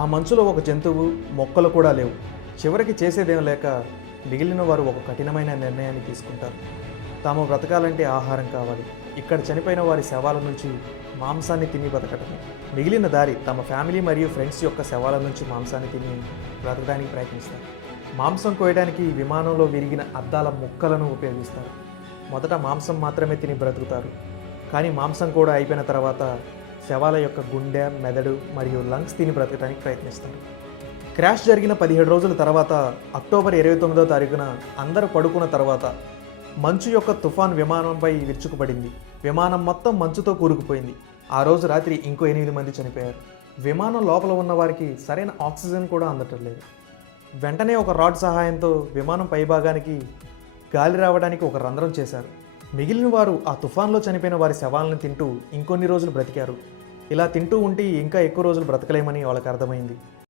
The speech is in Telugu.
ఆ మంచులో ఒక జంతువు, మొక్కలు కూడా లేవు. చివరికి చేసేదేం లేక మిగిలిన వారు ఒక కఠినమైన నిర్ణయాన్ని తీసుకుంటారు. తాము బ్రతకాలంటే ఆహారం కావాలి. ఇక్కడ చనిపోయిన వారి శవాల నుంచి మాంసాన్ని తిని బ్రతకటమే మిగిలిన దారి. తమ ఫ్యామిలీ మరియు ఫ్రెండ్స్ యొక్క శవాల నుంచి మాంసాన్ని తిని బ్రతకడానికి ప్రయత్నిస్తారు. మాంసం కోయడానికి విమానంలో విరిగిన అద్దాల ముక్కలను ఉపయోగిస్తారు. మొదట మాంసం మాత్రమే తిని బ్రతుకుతారు. కానీ మాంసం కూడా అయిపోయిన తర్వాత శవాల యొక్క గుండె, మెదడు మరియు లంగ్స్ తిని బ్రతకడానికి ప్రయత్నిస్తారు. క్రాష్ జరిగిన 17 రోజుల తర్వాత అక్టోబర్ 29వ తారీఖున అందరూ పడుకున్న తర్వాత మంచు యొక్క తుఫాన్ విమానంపై విరుచుకుపడింది. విమానం మొత్తం మంచుతో కూరుకుపోయింది. ఆ రోజు రాత్రి ఇంకో 8 మంది చనిపోయారు. విమానం లోపల ఉన్న వారికి సరైన ఆక్సిజన్ కూడా అందటం లేదు. వెంటనే ఒక రాడ్ సహాయంతో విమానం పైభాగానికి గాలి రావడానికి ఒక రంధ్రం చేశారు. మిగిలిన వారు ఆ తుఫాన్లో చనిపోయిన వారి శవాలను తింటూ ఇంకొన్ని రోజులు బ్రతికారు. ఇలా తింటూ ఉంటే ఇంకా ఎక్కువ రోజులు బ్రతకలేమని వాళ్ళకి అర్థమైంది.